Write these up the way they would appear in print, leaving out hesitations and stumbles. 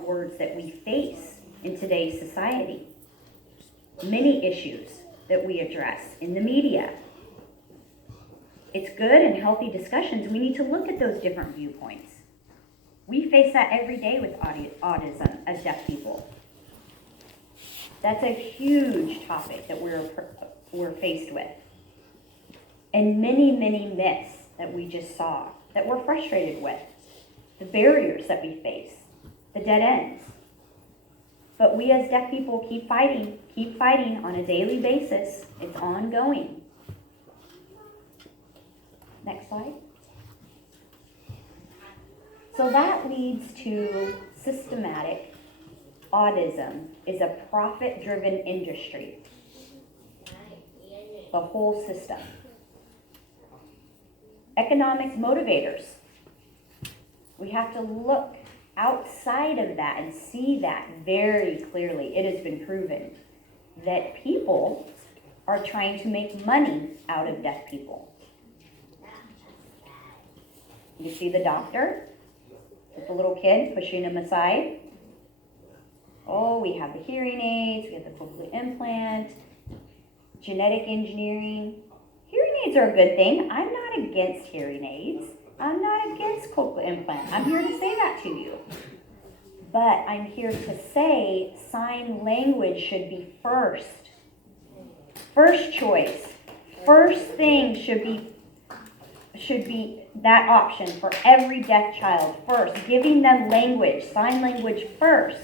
different words that we face in today's society. Many issues that we address in the media. It's good and healthy discussions. We need to look at those different viewpoints. We face that every day with autism as deaf people. That's a huge topic that we're faced with. And many, many myths that we just saw that we're frustrated with. The barriers that we face, the dead ends. But we as deaf people keep fighting on a daily basis. It's ongoing. Next slide. So that leads to systematic autism is a profit-driven industry. The whole system. Economic motivators. We have to look outside of that and see that very clearly. It has been proven that people are trying to make money out of deaf people. You see the doctor with the little kid pushing him aside. Oh, we have the hearing aids, we have the cochlear implant, genetic engineering. Hearing aids are a good thing. I'm not against hearing aids. I'm not against cochlear implant. I'm here to say that to you. But I'm here to say sign language should be first. First choice. First thing should be that option for every deaf child first. Giving them language, sign language first.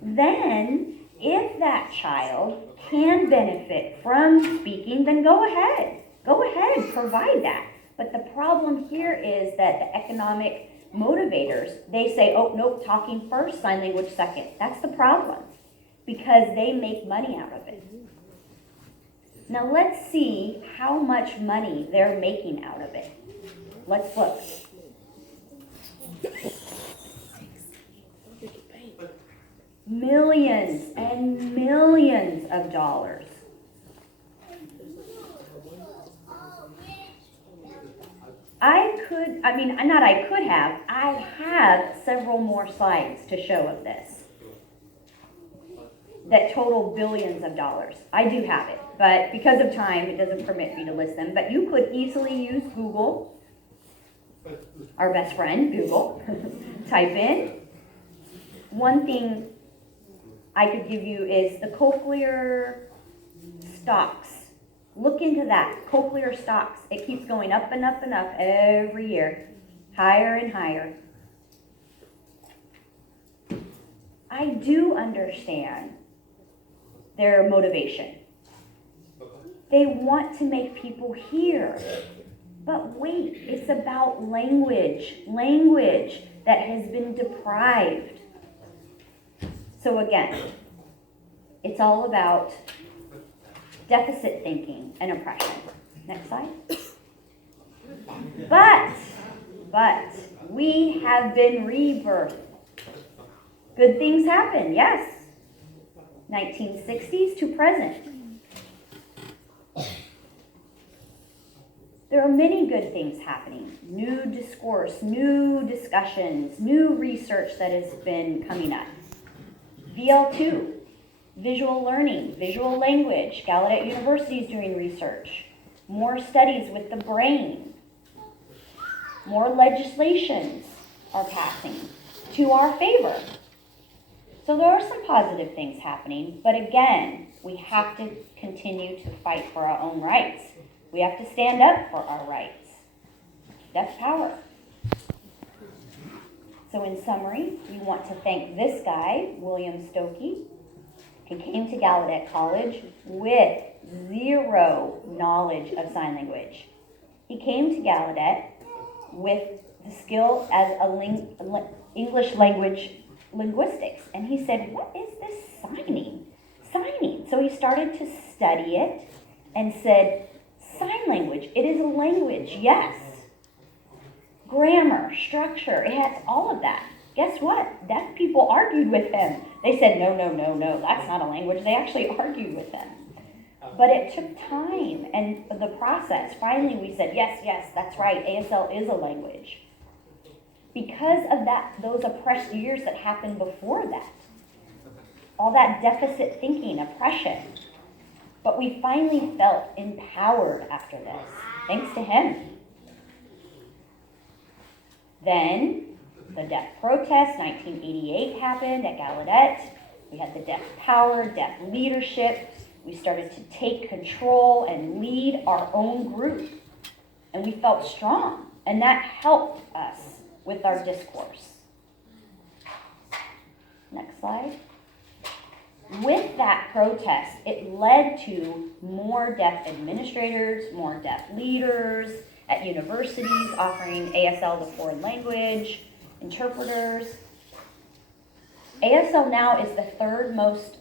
Then, if that child can benefit from speaking, then go ahead. Go ahead, provide that. But the problem here is that the economic motivators, they say, oh, nope, talking first, sign language second. That's the problem, because they make money out of it. Now let's see how much money they're making out of it. Let's look. Millions and millions of dollars. I have several more slides to show of this that total billions of dollars. I do have it, but because of time, it doesn't permit me to list them. But you could easily use Google, our best friend, Google. Type in. One thing I could give you is the cochlear stocks. Look into that. Cochlear stocks. It keeps going up and up and up every year. Higher and higher. I do understand their motivation. They want to make people hear. But wait, it's about language. Language that has been deprived. So again, it's all about deficit thinking and oppression. Next slide. But we have been rebirthed. Good things happen, yes. 1960s to present. There are many good things happening. New discourse, new discussions, new research that has been coming up. VL2, visual learning, visual language. Gallaudet University is doing research. More studies with the brain. More legislations are passing to our favor. So there are some positive things happening, but again, we have to continue to fight for our own rights. We have to stand up for our rights. That's power. So in summary, we want to thank this guy, William Stokey. He came to Gallaudet College with zero knowledge of sign language. He came to Gallaudet with the skill as English language linguistics. And he said, what is this signing? Signing. So he started to study it and said, sign language, it is a language, yes. Grammar, structure, it has all of that. Guess what? Deaf people argued with him. They said, no, that's not a language. They actually argued with him. But it took time and the process. Finally, we said, yes, that's right. ASL is a language. because of those oppressed years that happened before that. All that deficit thinking, oppression. But we finally felt empowered after this, thanks to him. Then the deaf protest, 1988 happened at Gallaudet. We had the deaf power, deaf leadership. We started to take control and lead our own group. And we felt strong. And that helped us with our discourse. Next slide. With that protest, it led to more deaf administrators, more deaf leaders at universities offering ASL as a foreign language, interpreters. ASL now is the third most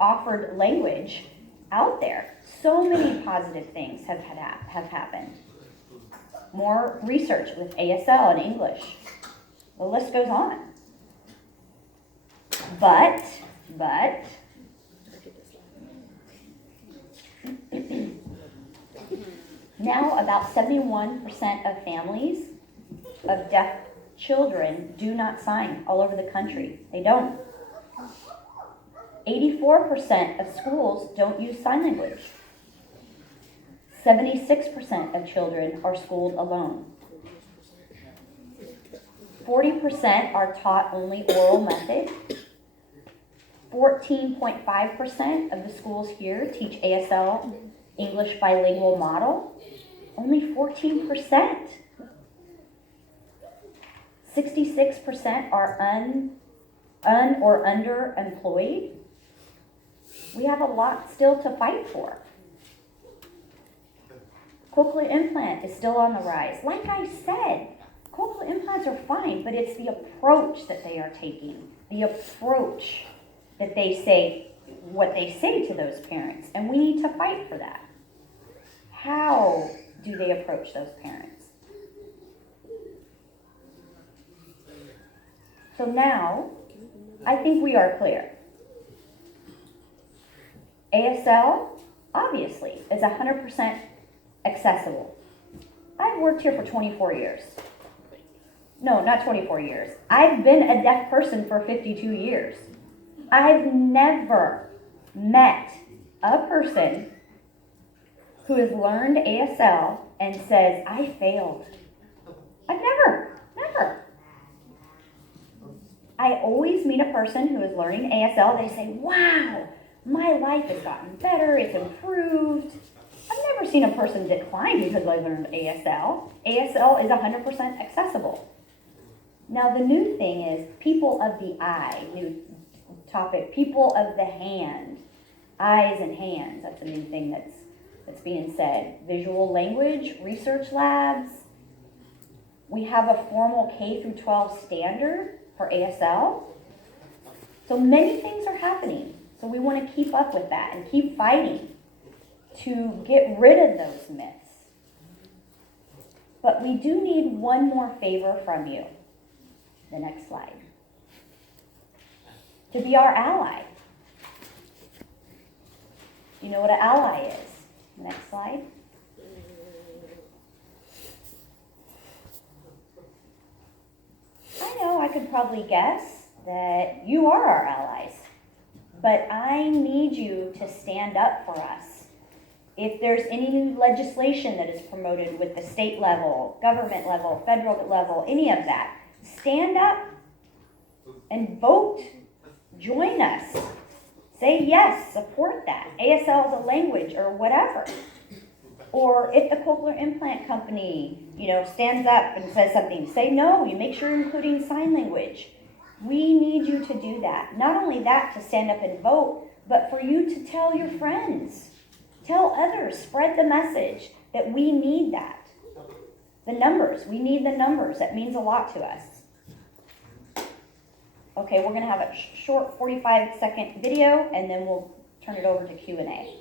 offered language out there. So many positive things have happened. More research with ASL and English. The list goes on. But, now about 71% of families of deaf children do not sign all over the country. They don't. 84% of schools don't use sign language. 76% of children are schooled alone. 40% are taught only oral method. 14.5% of the schools here teach ASL, English bilingual model. Only 14%. 66% are un or underemployed. We have a lot still to fight for. Cochlear implant is still on the rise. Like I said, cochlear implants are fine, but it's the approach that they are taking, the approach that they say, what they say to those parents, and we need to fight for that. How do they approach those parents? So now, I think we are clear. ASL, obviously, is 100% accessible. I've worked here for 24 years. No, not 24 years. I've been a deaf person for 52 years. I've never met a person who has learned ASL and says, I failed. I've never. I always meet a person who is learning ASL, they say, wow, my life has gotten better, it's improved. I've never seen a person decline because I learned ASL. ASL is 100% accessible. Now the new thing is people of the eye, new topic, people of the hand, eyes and hands, that's a new thing that's being said. Visual language, research labs. We have a formal K through 12 standard for ASL. So many things are happening. So we want to keep up with that and keep fighting to get rid of those myths. But we do need one more favor from you. The next slide. To be our ally. You know what an ally is? Next slide. I know I could probably guess that you are our allies, but I need you to stand up for us. If there's any new legislation that is promoted with the state level, government level, federal level, any of that, stand up and vote. Join us. Say yes, support that. ASL is a language or whatever. Or if the cochlear implant company, stands up and says something, say no, you make sure you're including sign language. We need you to do that. Not only that, to stand up and vote, but for you to tell your friends. Tell others, spread the message that we need that. The numbers, we need the numbers. That means a lot to us. Okay, we're going to have a short 45-second video, and then we'll turn it over to Q&A.